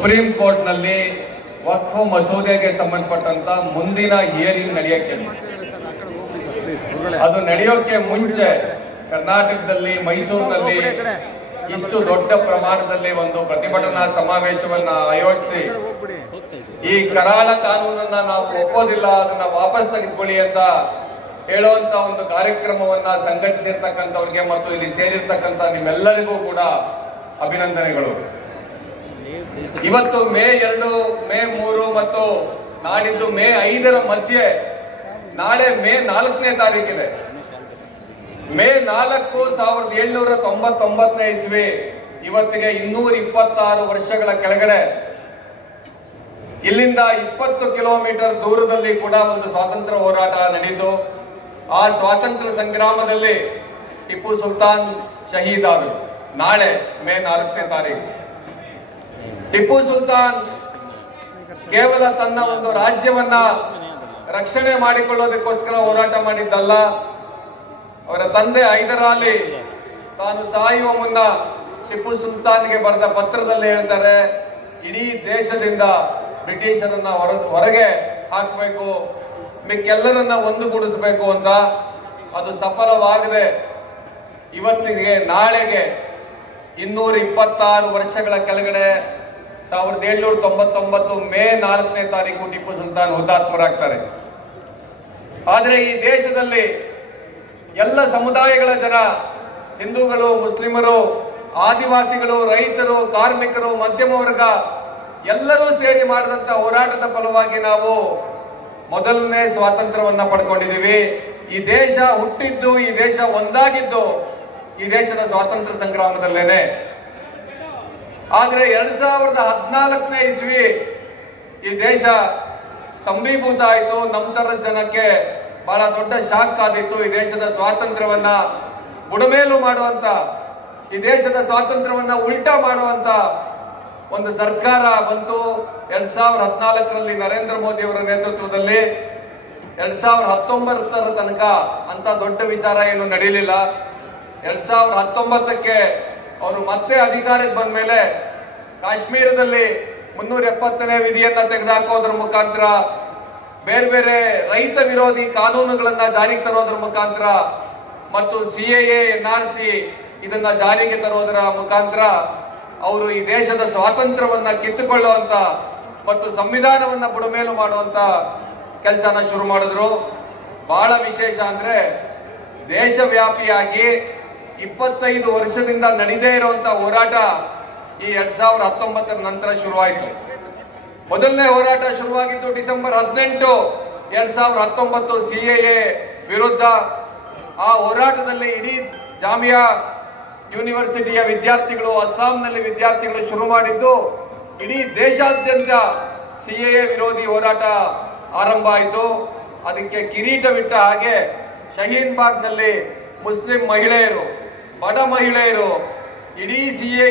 Supreme ಕೋರ್ಟ್ನಲ್ಲಿ ವಕ್ಫ್ ಮಸೂದೆಗೆ ಸಂಬಂಧಪಟ್ಟಂತ ಮುಂದಿನ ಹಿಯರಿಂಗ್ ನಡೆಯಕ್ಕೆ ಅದು ನಡೆಯೋಕೆ ಮುಂಚೆ ಕರ್ನಾಟಕದಲ್ಲಿ ಮೈಸೂರಿನಲ್ಲಿ ಇಷ್ಟು ದೊಡ್ಡ ಪ್ರಮಾಣದಲ್ಲಿ ಒಂದು ಪ್ರತಿಭಟನಾ ಸಮಾವೇಶವನ್ನ ಆಯೋಜಿಸಿ ಈ ಕರಾಳ ಕಾನೂನನ್ನ ನಾವು ಒಪ್ಪೋದಿಲ್ಲ, ಅದನ್ನ ವಾಪಸ್ ತೆಗೆದುಕೊಳ್ಳಿ ಅಂತ ಹೇಳುವಂತ ಒಂದು ಕಾರ್ಯಕ್ರಮವನ್ನ ಸಂಘಟಿಸಿರ್ತಕ್ಕಂಥವ್ರಿಗೆ ಮತ್ತು ಇಲ್ಲಿ ಸೇರಿರ್ತಕ್ಕಂಥ ನಿಮ್ಮೆಲ್ಲರಿಗೂ ಕೂಡ ಅಭಿನಂದನೆಗಳು. ಇವತ್ತು ಮೇ ಎರಡು, ಮೇ ಮೂರು ಮತ್ತು ನಾಡಿದ್ದು ಮೇ ಐದರ ಮಧ್ಯೆ ನಾಳೆ ಮೇ ನಾಲ್ಕನೇ ತಾರೀಕಿದೆ. ಮೇ ನಾಲ್ಕು ಸಾವಿರದ ಏಳ್ನೂರ ತೊಂಬತ್ತೊಂಬತ್ತನೇ ಇಸ್ವಿ. ಇವತ್ತಿಗೆ ಇನ್ನೂರ ಇಪ್ಪತ್ತಾರು ವರ್ಷಗಳ ಕೆಳಗಡೆ ಇಲ್ಲಿಂದ ಇಪ್ಪತ್ತು ಕಿಲೋಮೀಟರ್ ದೂರದಲ್ಲಿ ಕೂಡ ಒಂದು ಸ್ವಾತಂತ್ರ್ಯ ಹೋರಾಟ ನಡೀತು. ಆ ಸ್ವಾತಂತ್ರ್ಯ ಸಂಗ್ರಾಮದಲ್ಲಿ ಟಿಪ್ಪು ಸುಲ್ತಾನ್ ಶಹೀದ್ ಆದರು. ನಾಳೆ ಮೇ ನಾಲ್ಕನೇ ತಾರೀಕು. ಟಿಪ್ಪು ಸುಲ್ತಾನ್ ಕೇವಲ ತನ್ನ ಒಂದು ರಾಜ್ಯವನ್ನ ರಕ್ಷಣೆ ಮಾಡಿಕೊಳ್ಳೋದಕ್ಕೋಸ್ಕರ ಹೋರಾಟ ಮಾಡಿದ್ದಲ್ಲ. ಅವರ ತಂದೆ ಐದರಾಲಿ ತಾನು ಸಾಯುವ ಮುನ್ನ ಟಿಪ್ಪು ಸುಲ್ತಾನ್ಗೆ ಬರೆದ ಪತ್ರದಲ್ಲಿ ಹೇಳ್ತಾರೆ, ಇಡೀ ದೇಶದಿಂದ ಬ್ರಿಟಿಷರನ್ನ ಹೊರ, ಹೊರಗೆ ಹಾಕಬೇಕು, ಮಿಕ್ಕೆಲ್ಲರನ್ನ ಒಂದುಗೂಡಿಸಬೇಕು ಅಂತ. ಅದು ಸಫಲವಾಗದೆ ಇವತ್ತಿಗೆ, ನಾಳೆಗೆ ಇನ್ನೂರ ಇಪ್ಪತ್ತಾರು ವರ್ಷಗಳ ಕೆಳಗಡೆ ಸಾವಿರದ ಏಳ್ನೂರ ತೊಂಬತ್ತೊಂಬತ್ತು ಮೇ ನಾಲ್ಕನೇ ತಾರೀಕು ಟಿಪ್ಪು ಸುಲ್ತಾನ್ ಹುತಾತ್ಮರಾಗ್ತಾರೆ. ಆದರೆ ಈ ದೇಶದಲ್ಲಿ ಎಲ್ಲ ಸಮುದಾಯಗಳ ಜನ, ಹಿಂದೂಗಳು, ಮುಸ್ಲಿಮರು, ಆದಿವಾಸಿಗಳು, ರೈತರು, ಕಾರ್ಮಿಕರು, ಮಧ್ಯಮ ವರ್ಗ, ಎಲ್ಲರೂ ಸೇರಿ ಮಾಡಿದಂಥ ಹೋರಾಟದ ಫಲವಾಗಿ ನಾವು ಮೊದಲನೇ ಸ್ವಾತಂತ್ರ್ಯವನ್ನು ಪಡ್ಕೊಂಡಿದ್ದೀವಿ. ಈ ದೇಶ ಹುಟ್ಟಿದ್ದು, ಈ ದೇಶ ಒಂದಾಗಿದ್ದು ಈ ದೇಶದ ಸ್ವಾತಂತ್ರ್ಯ ಸಂಗ್ರಾಮದಲ್ಲೇನೆ. ಆದರೆ ಎರಡ್ ಸಾವಿರದ ಹದಿನಾಲ್ಕನೇ ಇಸ್ವಿ ಈ ದೇಶ ಸ್ತಂಭೀಭೂತ ಆಯಿತು. ನಮ್ಮ ಥರದ ಜನಕ್ಕೆ ಬಹಳ ದೊಡ್ಡ ಶಾಕ್ ಆದಿತ್ತು ಈ ದೇಶದ ಸ್ವಾತಂತ್ರ್ಯವನ್ನ ಬುಡಮೇಲು ಮಾಡುವಂತ, ಈ ದೇಶದ ಸ್ವಾತಂತ್ರ್ಯವನ್ನ ಉಲ್ಟಾ ಮಾಡುವಂತ ಒಂದು ಸರ್ಕಾರ ಬಂತು. ಎರಡ್ ಸಾವಿರದ ಹದಿನಾಲ್ಕರಲ್ಲಿ ನರೇಂದ್ರ ಮೋದಿ ಅವರ ನೇತೃತ್ವದಲ್ಲಿ. ಎರಡ್ ಸಾವಿರದ ಹತ್ತೊಂಬತ್ತರ ತನಕ ಅಂತ ದೊಡ್ಡ ವಿಚಾರ ಏನು ನಡೀಲಿಲ್ಲ. ಎರಡ್ ಸಾವಿರದ ಹತ್ತೊಂಬತ್ತಕ್ಕೆ ಅವರು ಮತ್ತೆ ಅಧಿಕಾರಕ್ಕೆ ಬಂದ ಮೇಲೆ ಕಾಶ್ಮೀರದಲ್ಲಿ ಮುನ್ನೂರ ಎಪ್ಪತ್ತನೇ ವಿಧಿಯನ್ನ ತೆಗೆದುಹಾಕೋದ್ರ ಮುಖಾಂತರ ಬೇರೆ ಬೇರೆ ರೈತ ವಿರೋಧಿ ಕಾನೂನುಗಳನ್ನ ಜಾರಿಗೆ ತರೋದ್ರ ಮುಖಾಂತರ ಮತ್ತು C A A N R ಇದನ್ನ ಜಾರಿಗೆ ತರೋದರ ಮುಖಾಂತರ ಅವರು ಈ ದೇಶದ ಸ್ವಾತಂತ್ರ್ಯವನ್ನ ಕಿತ್ತುಕೊಳ್ಳುವಂತ ಮತ್ತು ಸಂವಿಧಾನವನ್ನ ಬುಡಮೇಲು ಮಾಡುವಂತ ಕೆಲಸನ ಶುರು ಮಾಡಿದ್ರು. ಬಹಳ ವಿಶೇಷ ಅಂದ್ರೆ ದೇಶವ್ಯಾಪಿಯಾಗಿ ಇಪ್ಪತ್ತೈದು ವರ್ಷದಿಂದ ನಡೀದೇ ಇರುವಂತ ಹೋರಾಟ ಈ ಎರಡ್ ಸಾವಿರದ ಹತ್ತೊಂಬತ್ತರ ನಂತರ ಶುರುವಾಯಿತು. ಮೊದಲನೇ ಹೋರಾಟ ಶುರುವಾಗಿದ್ದು ಡಿಸೆಂಬರ್ ಹದಿನೆಂಟು, ಎರಡ್ ಸಾವಿರದ ಹತ್ತೊಂಬತ್ತು ಸಿ ಎ ವಿರುದ್ಧ. ಆ ಹೋರಾಟದಲ್ಲಿ ಇಡೀ ಜಾಮಿಯಾ ಯೂನಿವರ್ಸಿಟಿಯ ವಿದ್ಯಾರ್ಥಿಗಳು, ಅಸ್ಸಾಂನಲ್ಲಿ ವಿದ್ಯಾರ್ಥಿಗಳು ಶುರು ಮಾಡಿದ್ದು, ಇಡೀ ದೇಶಾದ್ಯಂತ ಸಿ ಎ ವಿರೋಧಿ ಹೋರಾಟ ಆರಂಭ ಆಯಿತು. ಅದಕ್ಕೆ ಕಿರೀಟವಿಟ್ಟ ಹಾಗೆ ಶಹೀನ್ ಬಾಗ್ನಲ್ಲಿ ಮುಸ್ಲಿಂ ಮಹಿಳೆಯರು ಬಡ ಮಹಿಳೆಯರು ಇಡೀ ಸಿ ಎ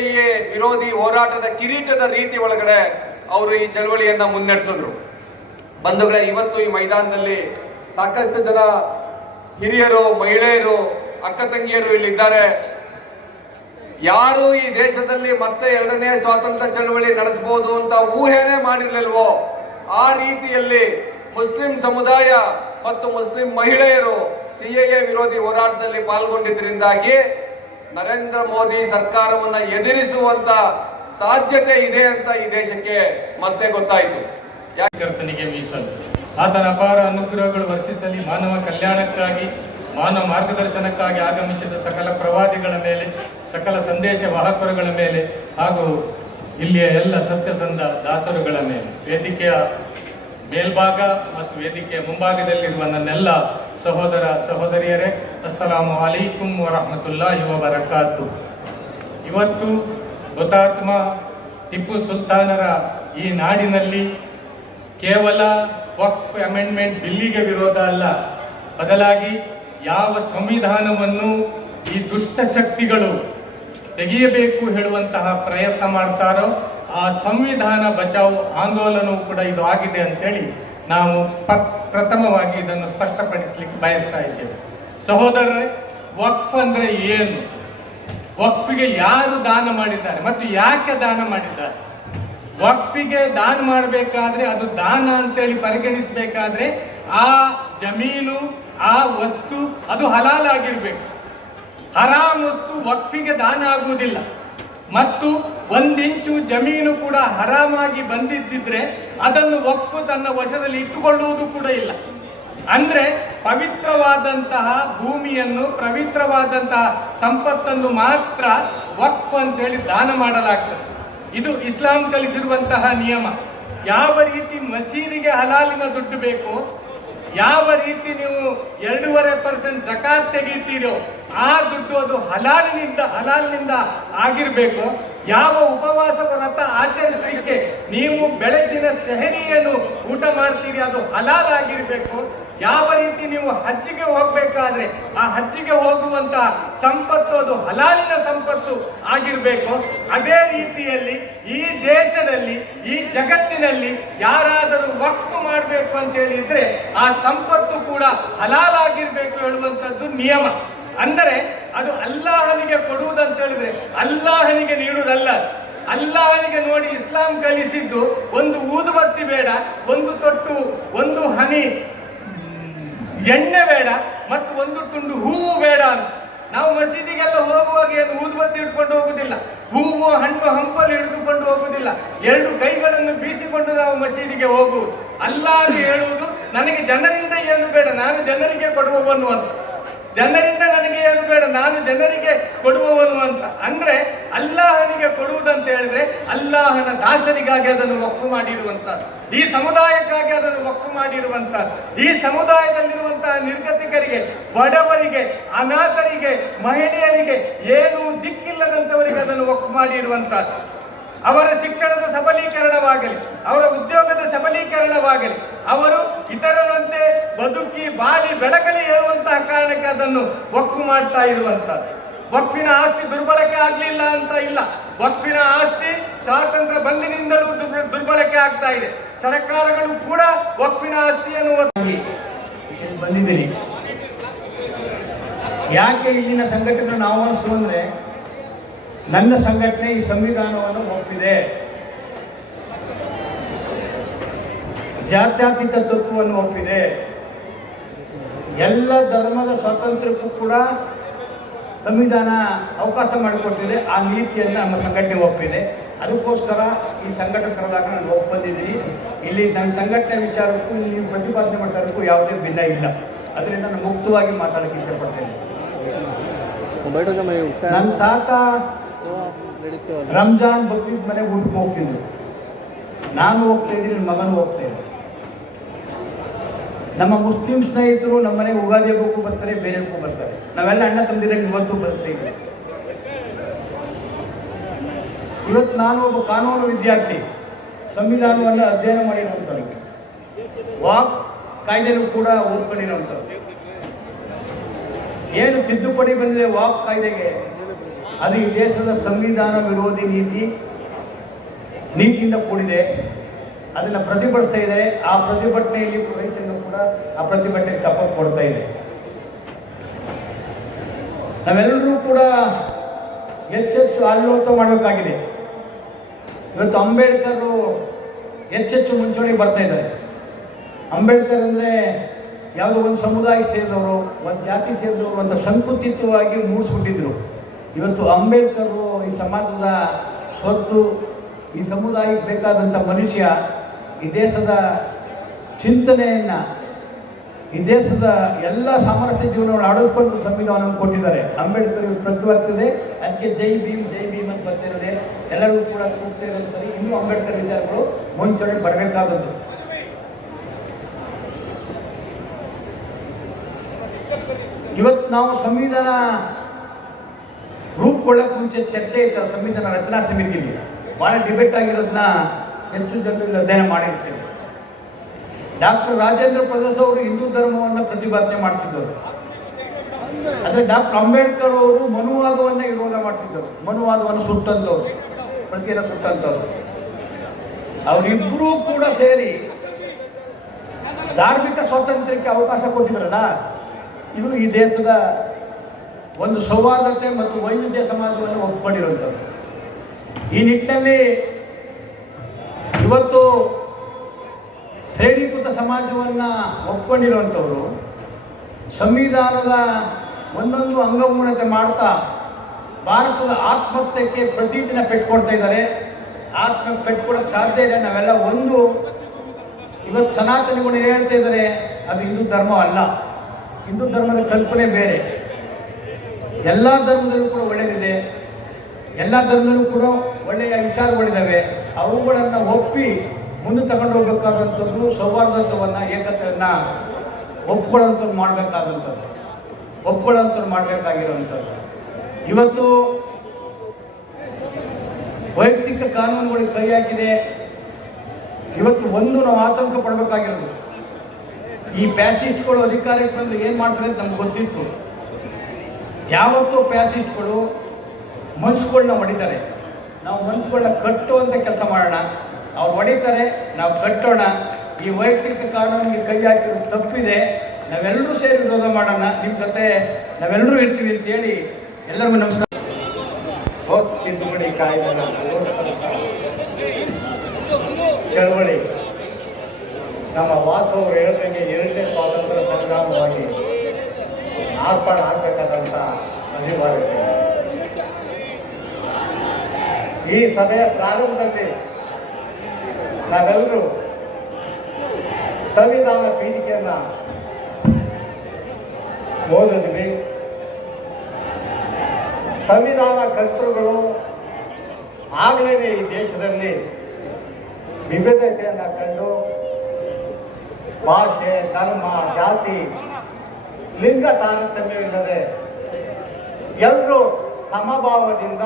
ವಿರೋಧಿ ಹೋರಾಟದ ಕಿರೀಟದ ರೀತಿ ಒಳಗಡೆ ಅವರು ಈ ಚಳವಳಿಯನ್ನ ಮುನ್ನಡೆಸಿದ್ರು. ಬಂಧುಗಳೇ, ಇವತ್ತು ಈ ಮೈದಾನದಲ್ಲಿ ಸಾಕಷ್ಟು ಜನ ಹಿರಿಯರು, ಮಹಿಳೆಯರು, ಅಕ್ಕ ತಂಗಿಯರು ಇಲ್ಲಿದ್ದಾರೆ. ಯಾರು ಈ ದೇಶದಲ್ಲಿ ಮತ್ತೆ ಎರಡನೇ ಸ್ವಾತಂತ್ರ್ಯ ಚಳವಳಿ ನಡೆಸಬಹುದು ಅಂತ ಊಹೆನೇ ಮಾಡಿರ್ಲಿಲ್ವೋ, ಆ ರೀತಿಯಲ್ಲಿ ಮುಸ್ಲಿಂ ಸಮುದಾಯ ಮತ್ತು ಮುಸ್ಲಿಂ ಮಹಿಳೆಯರು ಸಿಎಎ ವಿರೋಧಿ ಹೋರಾಟದಲ್ಲಿ ಪಾಲ್ಗೊಂಡಿದ್ದರಿಂದಾಗಿ ನರೇಂದ್ರ ಮೋದಿ ಸರ್ಕಾರವನ್ನ ಎದುರಿಸುವಂತ ಸಾಧ್ಯತೆ ಇದೆ ಅಂತ ಈ ದೇಶಕ್ಕೆ ಮತ್ತೆ ಗೊತ್ತಾಯಿತು. ಕರ್ತನಿಗೆ ಮೀಸಲು. ಆತನ ಅಪಾರ ಅನುಗ್ರಹಗಳು ವರ್ಷಿಸಲಿ ಮಾನವ ಕಲ್ಯಾಣಕ್ಕಾಗಿ, ಮಾನವ ಮಾರ್ಗದರ್ಶನಕ್ಕಾಗಿ ಆಗಮಿಸಿದ ಸಕಲ ಪ್ರವಾದಿಗಳ ಮೇಲೆ, ಸಕಲ ಸಂದೇಶ ವಾಹಕರುಗಳ ಮೇಲೆ, ಹಾಗೂ ಇಲ್ಲಿಯ ಎಲ್ಲ ಸತ್ಯಸಂಧ ದಾಸರುಗಳ ಮೇಲೆ. ವೇದಿಕೆಯ ಮೇಲ್ಭಾಗ ಮತ್ತು ವೇದಿಕೆಯ ಮುಂಭಾಗದಲ್ಲಿರುವ ನನ್ನೆಲ್ಲ ಸಹೋದರ ಸಹೋದರಿಯರೇ ಅಸ್ಸಲಾಮು ಅಲೈಕುಂ ಯುವ ಬರಕಾತು ಇವತ್ತು ಹುತಾತ್ಮ ಟಿಪ್ಪು ಸುಲ್ತಾನರ ಈ ನಾಡಿನಲ್ಲಿ ಕೇವಲ ವಕ್ಫ್ ಅಮೆಂಡ್ಮೆಂಟ್ ಬಿಲ್ಲಿಗೆ ವಿರೋಧ ಅಲ್ಲ, ಬದಲಾಗಿ ಯಾವ ಸಂವಿಧಾನವನ್ನು ಈ ದುಷ್ಟ ಶಕ್ತಿಗಳು ತೆಗೆಯಬೇಕು ಹೇಳುವಂತಹ ಪ್ರಯತ್ನ ಮಾಡ್ತಾರೋ ಆ ಸಂವಿಧಾನ ಬಚಾವ್ ಆಂದೋಲನವು ಕೂಡ ಇದು ಆಗಿದೆ ಅಂತೇಳಿ ನಾವು ಪ್ರಥಮವಾಗಿ ಇದನ್ನು ಸ್ಪಷ್ಟಪಡಿಸಲಿಕ್ಕೆ ಬಯಸ್ತಾ ಇದ್ದೇವೆ. ಸಹೋದರರೇ, ವಕ್ಫ್ ಅಂದ್ರೆ ಏನು? ವಕ್ಫಿಗೆ ಯಾರು ದಾನ ಮಾಡಿದ್ದಾರೆ? ಮತ್ತು ಯಾಕೆ ದಾನ ಮಾಡಿದ್ದಾರೆ? ವಕ್ಫ್ ವಕ್ಫಿಗೆ ದಾನ ಮಾಡಬೇಕಾದ್ರೆ ಅದು ದಾನ ಅಂತೇಳಿ ಪರಿಗಣಿಸಬೇಕಾದ್ರೆ ಆ ಜಮೀನು, ಆ ವಸ್ತು ಅದು ಹಲಾಲ್ ಆಗಿರ್ಬೇಕು. ಹರಾಮ್ ವಸ್ತು ವಕ್ಫಿಗೆ ದಾನ ಆಗುವುದಿಲ್ಲ. ಮತ್ತು ಒಂದಿಂಚು ಜಮೀನು ಕೂಡ ಹರಾಮಾಗಿ ಬಂದಿದ್ದಿದ್ರೆ ಅದನ್ನು ವಕ್ಫು ತನ್ನ ವಶದಲ್ಲಿ ಇಟ್ಟುಕೊಳ್ಳುವುದು ಕೂಡ ಇಲ್ಲ. ಅಂದ್ರೆ ಪವಿತ್ರವಾದಂತಹ ಭೂಮಿಯನ್ನು, ಪವಿತ್ರವಾದಂತಹ ಸಂಪತ್ತನ್ನು ಮಾತ್ರ ವಕ್ಫ್ ಅಂತೇಳಿ ದಾನ ಮಾಡಲಾಗ್ತದೆ. ಇದು ಇಸ್ಲಾಂ ಕಲಿಸಿರುವಂತಹ ನಿಯಮ. ಯಾವ ರೀತಿ ಮಸೀದಿಗೆ ಹಲಾಲಿನ ದುಡ್ಡು ಬೇಕು ಯಾವ ರೀತಿ ನೀವು ಎರಡೂವರೆ ಪರ್ಸೆಂಟ್ ಜಕಾತ್ ತೆಗಿತೀರೋ ಆ ದುಡ್ಡು ಅದು ಹಲಾಲಿನಿಂದ ಹಲಾಲಿನಿಂದ ಆಗಿರಬೇಕು. ಯಾವ ಉಪವಾಸ ವ್ರತ ಆಚರಿಸಲಿಕ್ಕೆ ನೀವು ಬೆಳಗಿನ ಸೆಹರಿಯನ್ನು ಊಟ ಮಾಡ್ತೀರಿ ಅದು ಹಲಾಲ್ ಆಗಿರಬೇಕು. ಯಾವ ರೀತಿ ನೀವು ಹಜ್ಜಿಗೆ ಹೋಗ್ಬೇಕಾದ್ರೆ ಆ ಹಜ್ಜಿಗೆ ಹೋಗುವಂತ ಸಂಪತ್ತು ಅದು ಹಲಾಲಿನ ಸಂಪತ್ತು ಆಗಿರಬೇಕು. ಅದೇ ರೀತಿಯಲ್ಲಿ ಈ ದೇಶದಲ್ಲಿ, ಈ ಜಗತ್ತಿನಲ್ಲಿ ಯಾರಾದರೂ ವಕ್ಫು ಮಾಡಬೇಕು ಅಂತ ಹೇಳಿದ್ರೆ ಆ ಸಂಪತ್ತು ಕೂಡ ಹಲಾಲ್ ಆಗಿರ್ಬೇಕು ಹೇಳುವಂತದ್ದು ನಿಯಮ. ಅಂದರೆ ಅದು ಅಲ್ಲಾಹನಿಗೆ ಕೊಡುವುದಂತ ಹೇಳಿದ್ರೆ ಅಲ್ಲಾಹನಿಗೆ ನೀಡುವುದಲ್ಲ ಅಲ್ಲಾಹನಿಗೆ ನೋಡಿ ಇಸ್ಲಾಂ ಕಲಿಸಿದ್ದು ಒಂದು ಊದುಬತ್ತಿ ಬೇಡ, ಒಂದು ತೊಟ್ಟು, ಒಂದು ಹನಿ, ಎಣ್ಣೆ ಬೇಡ ಮತ್ತು ಒಂದು ತುಂಡು ಹೂವು ಬೇಡ ಅಂತ. ನಾವು ಮಸೀದಿಗೆಲ್ಲ ಹೋಗುವಾಗ ಏನು ಊದುಬತ್ತಿ ಇಟ್ಕೊಂಡು ಹೋಗುದಿಲ್ಲ, ಹೂವು ಹಣ್ಣು ಹಂಪಲು ಹಿಡಿದುಕೊಂಡು ಹೋಗುದಿಲ್ಲ. ಎರಡು ಕೈಗಳನ್ನು ಬೀಸಿಕೊಂಡು ನಾವು ಮಸೀದಿಗೆ ಹೋಗುವುದು. ಅಲ್ಲಾಹ್ ಹೇಳುವುದು ನನಗೆ ಜನರಿಂದ ಏನು ಬೇಡ, ನಾನು ಜನರಿಗೆ ಕೊಡುವವನು ಅಂತ. ಜನರಿಂದ ನನಗೆ ಏನು ಬೇಡ, ನಾನು ಜನರಿಗೆ ಕೊಡುವವನು ಅಂತ. ಅಂದ್ರೆ ಅಲ್ಲಾಹನಿಗೆ ಕೊಡುವುದಂತ ಹೇಳಿದ್ರೆ ಅಲ್ಲಾಹನ ದಾಸರಿಗಾಗಿ ಅದನ್ನು ವಕ್ಫು ಮಾಡಿರುವಂತಹದ್ದು. ಈ ಸಮುದಾಯಕ್ಕಾಗಿ ಅದನ್ನು ವಕ್ಫು ಮಾಡಿರುವಂತಹದ್ದು. ಈ ಸಮುದಾಯದಲ್ಲಿರುವಂತಹ ನಿರ್ಗತಿಕರಿಗೆ, ಬಡವರಿಗೆ, ಅನಾಥರಿಗೆ, ಮಹಿಳೆಯರಿಗೆ ಏನೂ ದಿಕ್ಕಿಲ್ಲದಂತವರಿಗೆ ಅದನ್ನು ವಕ್ಫು ಮಾಡಿರುವಂತದ್ದು ಅವರ ಶಿಕ್ಷಣದ ಸಬಲೀಕರಣವಾಗಲಿ, ಅವರ ಉದ್ಯೋಗದ ಸಬಲೀಕರಣವಾಗಲಿ, ಅವರು ಇತರರಂತೆ ಬದುಕಿ ಬಾಳಿ ಬೆಳಕಲಿ ಹೇಳುವಂತಹ ಕಾರಣಕ್ಕೆ ಅದನ್ನು ಒಕ್ಕು ಮಾಡ್ತಾ ಇರುವಂತಹ ವಕ್ಫಿನ ಆಸ್ತಿ ದುರ್ಬಳಕೆ ಆಗಲಿಲ್ಲ ಅಂತ ಇಲ್ಲ. ವಕ್ಫಿನ ಆಸ್ತಿ ಸ್ವಾತಂತ್ರ್ಯ ಬಂದಿನಿಂದಲೂ ದುರ್ಬ- ದುರ್ಬಳಕೆ ಆಗ್ತಾ ಇದೆ. ಸರ್ಕಾರಗಳು ಕೂಡ ವಕ್ಫಿನ ಆಸ್ತಿಯನ್ನು ಬಂದಿದ್ದೀನಿ. ಯಾಕೆ ಇಲ್ಲಿನ ಸಂಘಟನೆ ನಾವು ಅನಿಸು ಅಂದರೆ ನನ್ನ ಸಂಘಟನೆ ಈ ಸಂವಿಧಾನವನ್ನು ಒಪ್ಪಿದೆ. ಜಾತ್ಯತೀತ ತತ್ವವನ್ನು ಒಪ್ಪಿದೆ. ಎಲ್ಲ ಧರ್ಮದ ಸ್ವಾತಂತ್ರ್ಯಕ್ಕೂ ಕೂಡ ಸಂವಿಧಾನ ಅವಕಾಶ ಮಾಡಿಕೊಟ್ಟಿದೆ ಆ ನೀತಿಯನ್ನು ನಮ್ಮ ಸಂಘಟನೆ ಒಪ್ಪಿದೆ. ಅದಕ್ಕೋಸ್ಕರ ಈ ಸಂಘಟಕರದಾಗ ನಾನು ಒಪ್ಪಂದಿದ್ದೀನಿ ಇಲ್ಲಿ ನನ್ನ ಸಂಘಟನೆ ವಿಚಾರಕ್ಕೂ ನೀವು ಪ್ರತಿಪಾದನೆ ಮಾಡೋದಕ್ಕೂ ಯಾವುದೇ ಭಿನ್ನ ಇಲ್ಲ. ಅದರಿಂದ ನಾನು ಮುಕ್ತವಾಗಿ ಮಾತಾಡೋಕ್ಕೆ ಇಷ್ಟಪಡ್ತೇನೆ. ನನ್ನ ತಾತ ರಂಜಾನ್ ಬಕ್ರೀದ್ ಮನೆಗೆ ಊಟಕ್ಕೆ ಹೋಗ್ತೀನಿ. ನಾನು ಹೋಗ್ತಾ ಇದ್ದೀನಿ, ನನ್ನ ಮಗನೂ ಹೋಗ್ತಾ ಇದ್ದೀನಿ. ನಮ್ಮ ಮುಸ್ಲಿಂ ಸ್ನೇಹಿತರು ನಮ್ಮ ಮನೆಗೆ ಉಗಾದಿ ಹಬ್ಬಕ್ಕೂ ಬರ್ತಾರೆ ಬೇರೆಗೂ ಬರ್ತಾರೆ. ನಾವೆಲ್ಲ ಅಣ್ಣ ತಂದಿರಂಗೆ ಇವತ್ತು ಬರ್ತೀವಿ ಇವತ್ತು ನಾನು ಒಬ್ಬ ಕಾನೂನು ವಿದ್ಯಾರ್ಥಿ. ಸಂವಿಧಾನವನ್ನು ಅಧ್ಯಯನ ಮಾಡಿರುವಂಥವ್ರು ವಾಕ್ ಕಾಯ್ದೆನೂ ಕೂಡ ಓದ್ಕೊಂಡಿರುವಂಥವ್ರು. ಏನು ತಿದ್ದುಪಡಿ ಬಂದಿದೆ ವಾಕ್ ಕಾಯ್ದೆಗೆ? ಅದು ಈ ದೇಶದ ಸಂವಿಧಾನ ವಿರೋಧಿ ನೀತಿ, ನೀತಿಯಿಂದ ಕೂಡಿದೆ. ಅದನ್ನು ಪ್ರತಿಭಟಿಸ್ತಾ ಇದೆ. ಆ ಪ್ರತಿಭಟನೆಯಲ್ಲಿ ರೈತ ಸಂಘ ಕೂಡ ಆ ಪ್ರತಿಭಟನೆಗೆ ಸಪೋರ್ಟ್ ಕೊಡ್ತಾ ಇದೆ. ನಾವೆಲ್ಲರೂ ಕೂಡ ಹೆಚ್ಚೆಚ್ಚು ಆಡಳಿತ ಮಾಡಬೇಕಾಗಿದೆ. ಇವತ್ತು ಅಂಬೇಡ್ಕರ್ ಹೆಚ್ಚೆಚ್ಚು ಮುಂಚೂಣಿಗೆ ಬರ್ತಾ ಇದ್ದಾರೆ. ಅಂಬೇಡ್ಕರ್ ಅಂದರೆ ಯಾವುದೋ ಒಂದು ಸಮುದಾಯ ಸೇರಿದವರು, ಒಂದು ಜಾತಿ ಸೇರಿದವರು ಅಂತ ಸಂಕುಚಿತವಾಗಿ ಮೂಡಿಸ್ಬಿಟ್ಟಿದ್ರು. ಇವತ್ತು ಅಂಬೇಡ್ಕರು ಈ ಸಮಾಜದ ಸ್ವತ್ತು, ಈ ಸಮುದಾಯಕ್ಕೆ ಬೇಕಾದಂಥ ಮನುಷ್ಯ ಈ ದೇಶದ ಚಿಂತನೆಯನ್ನು, ಈ ದೇಶದ ಎಲ್ಲ ಸಾಮರಸ್ಯ ಜೀವನವನ್ನು ಅಳವಡಿಸ್ಕೊಂಡು ಸಂವಿಧಾನವನ್ನು ಕೊಟ್ಟಿದ್ದಾರೆ. ಅಂಬೇಡ್ಕರ್ ಇವತ್ತು ಪ್ರತಿಭಾಗ್ತದೆ ಅದಕ್ಕೆ ಜೈ ಭೀಮ್ ಜೈ ಭೀಮ್ ಅಂತ ಬರ್ತಿರೋದೆ. ಎಲ್ಲರಿಗೂ ಕೂಡ ಕೂಗ್ತಾ ಇರೋದು ಸರಿ. ಇನ್ನೂ ಅಂಬೇಡ್ಕರ್ ವಿಚಾರಗಳು ಮುಂಚೂಣಿ ಬರಬೇಕಾದದ್ದು. ಇವತ್ತು ನಾವು ಸಂವಿಧಾನ ರೂಪುಕೊಳ್ಳೋಕೆ ಮುಂಚೆ ಚರ್ಚೆ ಇತ್ತು. ಸಂವಿಧಾನ ರಚನಾ ಸಮಿತಿಯಲ್ಲಿ ಭಾಳ ಡಿಬೇಟ್ ಆಗಿರೋದನ್ನ ಹೆಚ್ಚು ಜನರು ಇಲ್ಲಿ ಅಧ್ಯಯನ ಮಾಡಿರ್ತೀವಿ. ಡಾಕ್ಟರ್ ರಾಜೇಂದ್ರ ಪ್ರಸಾದ್ ಅವರು ಹಿಂದೂ ಧರ್ಮವನ್ನು ಪ್ರತಿಪಾದನೆ ಮಾಡ್ತಿದ್ದರು ಅಂದರೆ ಡಾಕ್ಟರ್ ಅಂಬೇಡ್ಕರ್ ಅವರು ಮನುವಾದವನ್ನೇ ವಿರೋಧ ಮಾಡ್ತಿದ್ದರು ಮನುವಾದವನ್ನು ಸುಟ್ಟಂತವ್ರು. ಪ್ರತಿಯನ್ನು ಸುಟ್ಟಂತವ್ರು. ಅವರಿಬ್ಬರೂ ಕೂಡ ಸೇರಿ ಧಾರ್ಮಿಕ ಸ್ವಾತಂತ್ರ್ಯಕ್ಕೆ ಅವಕಾಶ ಕೊಟ್ಟಿದ್ರಲ್ಲ? ಇದು ಈ ದೇಶದ ಒಂದು ಸೌಹಾರ್ದತೆ ಮತ್ತು ವೈವಿಧ್ಯ ಸಮಾಜವನ್ನು ಒಪ್ಪಿಕೊಂಡಿರುವಂಥದ್ದು ಈ ನಿಟ್ಟಿನಲ್ಲಿ ಇವತ್ತು ಶ್ರೇಣೀಕೃತ ಸಮಾಜವನ್ನು ಒಪ್ಕೊಂಡಿರುವಂಥವರು ಸಂವಿಧಾನದ ಒಂದೊಂದು ಅಂಗಮೂಲತೆ ಮಾಡ್ತಾ ಭಾರತದ ಆತ್ಮಹತ್ಯಕ್ಕೆ ಪ್ರತಿದಿನ ಪೆಟ್ಕೊಡ್ತಾ ಇದ್ದಾರೆ. ಆತ್ಮ ಪೆಟ್ಕೊಡೋಕ್ಕೆ ಸಾಧ್ಯ ಇದೆ ನಾವೆಲ್ಲ ಒಂದು. ಇವತ್ತು ಸನಾತನಗಳು ಏನು ಹೇಳ್ತಾ ಇದ್ದಾರೆ, ಅದು ಹಿಂದೂ ಧರ್ಮ ಅಲ್ಲ ಹಿಂದೂ ಧರ್ಮದ ಕಲ್ಪನೆ ಬೇರೆ. ಎಲ್ಲ ಧರ್ಮದಲ್ಲೂ ಕೂಡ ಒಳ್ಳೆಯದಿದೆ. ಎಲ್ಲ ಧರ್ಮದಲ್ಲೂ ಕೂಡ ಒಳ್ಳೆಯ ವಿಚಾರಗಳಿದ್ದಾವೆ. ಅವುಗಳನ್ನು ಒಪ್ಪಿ ಮುಂದೆ ತಗೊಂಡು ಹೋಗ್ಬೇಕಾದಂಥದ್ದು ಸೌಹಾರ್ದತ್ವವನ್ನು ಏಕತೆಯನ್ನು ಒಪ್ಕೊಳ್ಳೋಂಥದ್ದು ಮಾಡಬೇಕಾದಂಥದ್ದು. ಒಪ್ಕೊಳ್ಳೋಂಥದ್ದು ಮಾಡಬೇಕಾಗಿರುವಂಥದ್ದು. ಇವತ್ತು ವೈಯಕ್ತಿಕ ಕಾನೂನುಗಳಿಗೆ ಕೈ ಹಾಕಿದೆ ಇವತ್ತು ಒಂದು ನಾವು ಆತಂಕ ಪಡಬೇಕಾಗಿರೋದು. ಈ ಪ್ಯಾಸಿಸ್ಟ್ಗಳು ಅಧಿಕಾರಕ್ಕೆ ಬಂದರೆ ಏನು ಮಾಡ್ತಾರೆ ಅಂತ ನಮ್ಗೆ ಗೊತ್ತಿತ್ತು. ಯಾವತ್ತೂ ಪ್ಯಾಸಿಸ್ಟ್ಗಳು ಮನ್ಸುಗಳನ್ನ ಹೊಡಿತಾರೆ. ನಾವು ಮನ್ಸುಗಳನ್ನ ಕಟ್ಟುವಂಥ ಕೆಲಸ ಮಾಡೋಣ. ಅವ್ರು ಹೊಡಿತಾರೆ, ನಾವು ಕಟ್ಟೋಣ. ಈ ವೈಯಕ್ತಿಕ ಕಾನೂನಿಗೆ ಕೈ ಹಾಕಿರೋದು ತಪ್ಪಿದೆ. ನಾವೆಲ್ಲರೂ ಸೇರಿ ವಿರೋಧ ಮಾಡೋಣ. ನಿಮ್ಮ ಜೊತೆ ನಾವೆಲ್ಲರೂ ಇರ್ತೀವಿ ಅಂತೇಳಿ ಎಲ್ಲರಿಗೂ ನಮಸ್ಕಾರ. ಕಾಯ್ದೆ ಚಳವಳಿ. ನಮ್ಮ ವಾಸವರು ಹೇಳ್ದಂಗೆ ಎರಡನೇ ಸ್ವಾತಂತ್ರ್ಯ ಸಂಗ್ರಾಮವಾಗಿ ಮಾರ್ಪಾಡು ಆಗಬೇಕಾದಂಥ ಅನಿವಾರ್ಯತೆ. ಈ ಸಭೆಯ ಪ್ರಾರಂಭದಲ್ಲಿ ನಾವೆಲ್ಲರೂ ಸಂವಿಧಾನ ಪೀಠಿಕೆಯನ್ನ ಓದಿದ್ವಿ. ಸಂವಿಧಾನ ಕರ್ತೃಗಳು ಆಗಲೇ ಈ ದೇಶದಲ್ಲಿ ವಿವಿಧತೆಯನ್ನು ಕಂಡು ಭಾಷೆ, ಧರ್ಮ, ಜಾತಿ, ಲಿಂಗ ತಾರತಮ್ಯವಿಲ್ಲದೆ ಎಲ್ಲರೂ ಸಮಭಾವದಿಂದ,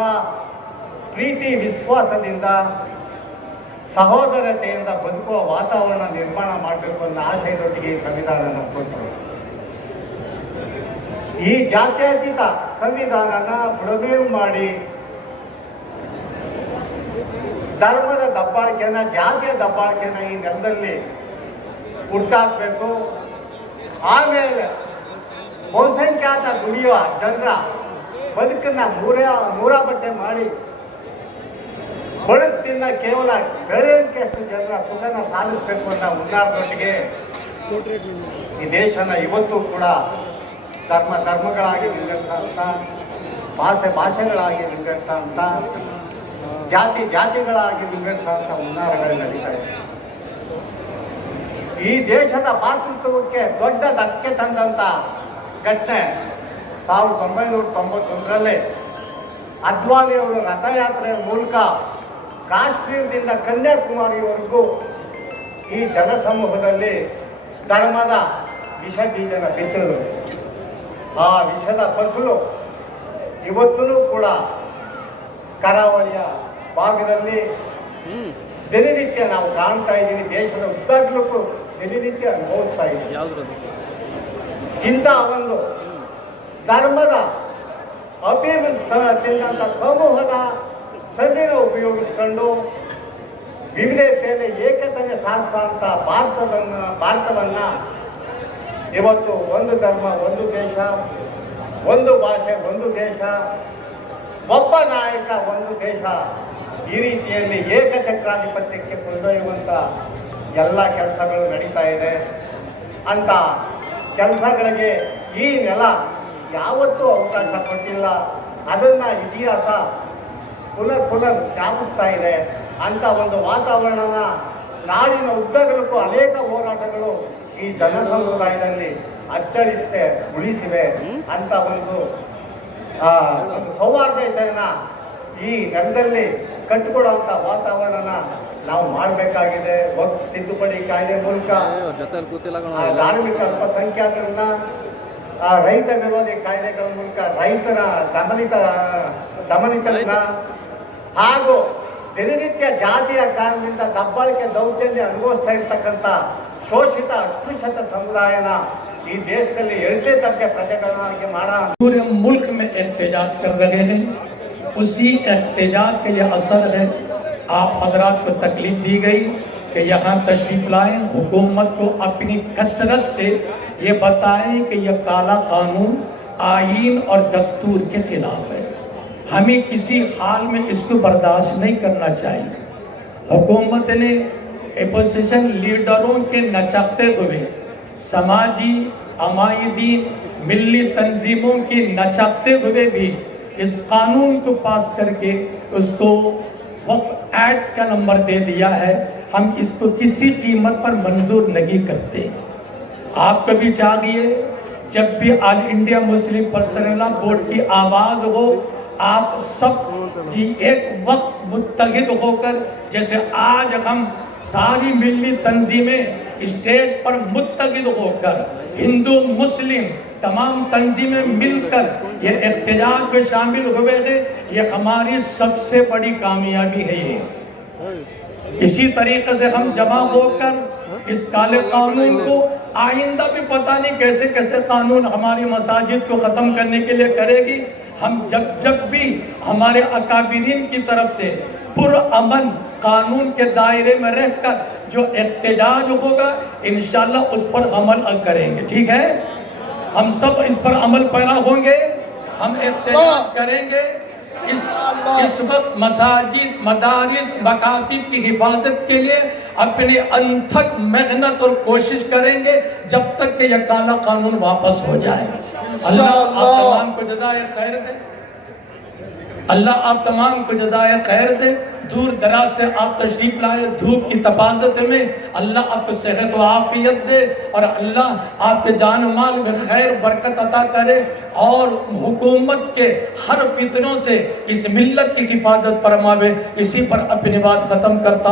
ಪ್ರೀತಿ, ವಿಶ್ವಾಸದಿಂದ, ಸಹೋದರತೆಯಿಂದ ಬದುಕುವ ವಾತಾವರಣ ನಿರ್ಮಾಣ ಮಾಡಬೇಕು ಅನ್ನೋ ಆಶಯದೊಟ್ಟಿಗೆ ಈ ಸಂವಿಧಾನ ಕೊಟ್ಟರು ಈ ಜಾತ್ಯತೀತ ಸಂವಿಧಾನನ ಬುಡಮೇಲು ಮಾಡಿ ಧರ್ಮದ ದಬ್ಬಾಳಿಕೆನ ಜಾತಿಯ ದಬ್ಬಾಳಿಕೆನ ಈ ನೆಲದಲ್ಲಿ ಹುಟ್ಟಾಕಬೇಕು ಆಮೇಲೆ ಬಹುಸಂಖ್ಯಾತ ದುಡಿಯುವ ಜನರ ಬದುಕನ್ನ ಮೂರ ಮೂರ ಬಟ್ಟೆ ಮಾಡಿ ಬದುಕು ತಿನ್ನ ಕೇವಲ ಬೆಳೆಯಂಕೆಷ್ಟು ಜನರ ಸುಖನ ಸಾಧಿಸಬೇಕು ಅನ್ನೋ ಉದಾಹರಣೆಗೆ ಈ ದೇಶನ ಇವತ್ತು ಕೂಡ ಧರ್ಮ, ಧರ್ಮಗಳಾಗಿ ವಿಂಗಡಿಸಂತ ಭಾಷೆ, ಭಾಷೆಗಳಾಗಿ ವಿಂಗಡಿಸಂತ ಜಾತಿ, ಜಾತಿಗಳಾಗಿ ವಿಂಗಡಿಸಂತ ಹುನ್ನಾರಗಳು ನಡೀತಾ ಇದೆ. ಈ ದೇಶದ ಮಾತೃತ್ವಕ್ಕೆ ದೊಡ್ಡ ಧಕ್ಕೆ ತಂದಂಥ ಘಟನೆ ಸಾವಿರದ ಒಂಬೈನೂರ ತೊಂಬತ್ತೊಂದರಲ್ಲಿ. ಅದ್ವಾನಿ ಅವರು ರಥಯಾತ್ರೆಯ ಮೂಲಕ ಕಾಶ್ಮೀರದಿಂದ ಕನ್ಯಾಕುಮಾರಿವರೆಗೂ ಈ ಜನಸಮೂಹದಲ್ಲಿ ಧರ್ಮದ ವಿಷ ಬೀಜನ ಬಿತ್ತರು ಆ ವಿಷದ ಫಸಲು ಇವತ್ತೂ ಕೂಡ ಕರಾವಳಿಯ ಭಾಗದಲ್ಲಿ ದಿನನಿತ್ಯ ನಾವು ಕಾಣ್ತಾ ಇದ್ದೀವಿ. ದೇಶದ ಉದ್ದಾಗ್ಲಕ್ಕೂ ದಿನನಿತ್ಯ ಅನುಭವಿಸ್ತಾ ಇದ್ದೀವಿ ಇಂಥ ಒಂದು ಧರ್ಮದ ಅಭಿಮಂತ ಸಮೂಹದ ಸನ್ನಿನ ಉಪಯೋಗಿಸಿಕೊಂಡು ವಿವಿಧತೆಯಲ್ಲಿ ಏಕತೆಯನ್ನು ಸಾಧಿಸುವಂಥ ಭಾರತದನ್ನ ಭಾರತವನ್ನು ಇವತ್ತು ಒಂದು ಧರ್ಮ ಒಂದು ದೇಶ ಒಂದು ಭಾಷೆ ಒಂದು ದೇಶ ಒಬ್ಬ ನಾಯಕ ಒಂದು ದೇಶ ಈ ರೀತಿಯಲ್ಲಿ ಏಕಚಕ್ರಾಧಿಪತ್ಯಕ್ಕೆ ಕೊಂಡೊಯ್ಯುವಂಥ ಎಲ್ಲ ಕೆಲಸಗಳು ನಡೀತಾ ಇದೆ ಅಂತ ಕೆಲಸಗಳಿಗೆ ಈ ನೆಲ ಯಾವತ್ತೂ ಅವಕಾಶ ಕೊಟ್ಟಿಲ್ಲ. ಅದನ್ನು ಇತಿಹಾಸ ಕುಲ ಕುಲ ಜ್ಞಾಪಿಸ್ತಾ ಇದೆ ಅಂತ ಒಂದು ವಾತಾವರಣನ ನಾಡಿನ ಉದ್ದಗಲಕ್ಕೂ ಅನೇಕ ಹೋರಾಟಗಳು ಈ ಜನ ಸಮುದಾಯದಲ್ಲಿ ಅಚ್ಚಳಿಸಿದೆ ಉಳಿಸಿವೆ ಅಂತ ಒಂದು ಒಂದು ಈ ನೆಲದಲ್ಲಿ ಕಟ್ಟಿಕೊಡುವಂಥ ವಾತಾವರಣನ ನಾವು ಮಾಡಬೇಕಾಗಿದೆ ವಕ್ ತಿದ್ದುಪಡಿ ಕಾಯ್ದೆ ಮೂಲಕ ಅವ್ರ ಜೊತೆಲಿ ಕೂತಿಲ್ಲ ಕಣೋ ಆ ಧಾರ್ಮಿಕ ಅಲ್ಪಸಂಖ್ಯಾತರನ್ನ ಆ ರೈತ ವಿರೋಧಿ ಕಾಯ್ದೆಗಳ ಮೂಲಕ ರೈತರ ದಮನಿತ ದಮನಿತರನ್ನ ಹಾಗೂ ದಿನನಿತ್ಯ ಜಾತಿಯ ಕಾರಣದಿಂದ ದಬ್ಬಾಳಿಕೆ ದೌರ್ಜನ್ಯ ಅನುಭವಿಸ್ತಾ ಇರ್ತಕ್ಕಂಥ ಶೋಷಿತ ಅಸ್ಪೃಶ್ಯತ ಸಮುದಾಯನ ಈ ದೇಶದಲ್ಲಿ ಎರಡನೇ ದರ್ಜೆ ಪ್ರಜೆಗಳನ್ನಾಗಿ ಮಾಡ पूरे मुल्क में एहतजाज कर रहे हैं اسی احتجاج کے یہ اثر ہے۔ آپ حضرات کو تکلیف دی گئی کہ یہاں تشریف لائیں۔ حکومت کو اپنی کثرت سے یہ بتائیں کہ یہ کالا قانون آئین اور دستور کے خلاف ہے۔ ہمیں کسی حال میں اس کو برداشت نہیں کرنا چاہیے۔ حکومت نے اپوزیشن لیڈروں کے نچکتے ہوئے سماجی عمائدین، ملی تنظیموں کی نچکتے ہوئے بھی اس قانون کو پاس کر کے اس کو وقف ایکٹ کا نمبر دے دیا ہے، ہم اس کو کسی قیمت پر منظور نہیں کرتے۔ آپ کو بھی چاہیے جب بھی آل انڈیا مسلم پرسنل بورڈ کی آواز ہو، آپ سب جی ایک وقت متحد ہو کر، جیسے آج ہم ساری ملی تنظیمیں اسٹیٹ پر متحد ہو کر، ہندو، مسلم تمام تنظیمیں مل کر یہ احتجاج میں شامل ہوئے تھے یہ ہماری سب سے بڑی کامیابی ہے یہ۔ اسی طریقے سے ہم جمع ہو کر اس کالے قانون کو آئندہ بھی پتہ نہیں کیسے کیسے قانون ہماری مساجد کو ختم کرنے کے لیے کرے گی۔ ہم جب جب بھی ہمارے اکابرین کی طرف سے پر امن قانون کے دائرے میں رہ کر جو احتجاج ہوگا، انشاءاللہ اس پر عمل کریں گے۔ ٹھیک ہے؟ ہم سب اس پر عمل پیرا ہوں گے۔ ہم احتجاج کریں گے۔ اس اس وقت مساجد مدارس مکاتب کی حفاظت کے لیے اپنے انتھک محنت اور کوشش کریں گے جب تک کہ یہ کالا قانون واپس ہو جائے۔ اللہ آپ تمام کو جزائے خیر دے اللہ آپ تمام کو جزائے خیر دے، دور دراز سے آپ تشریف لائے، دھوپ کی تپازت میں اللہ آپ کو صحت و عافیت دے اور اللہ آپ کے جان و مال میں خیر، برکت عطا کرے اور حکومت کے ہر فتنوں سے اس ملت کی حفاظت فرماوے۔ اسی پر اپنی بات ختم کرتا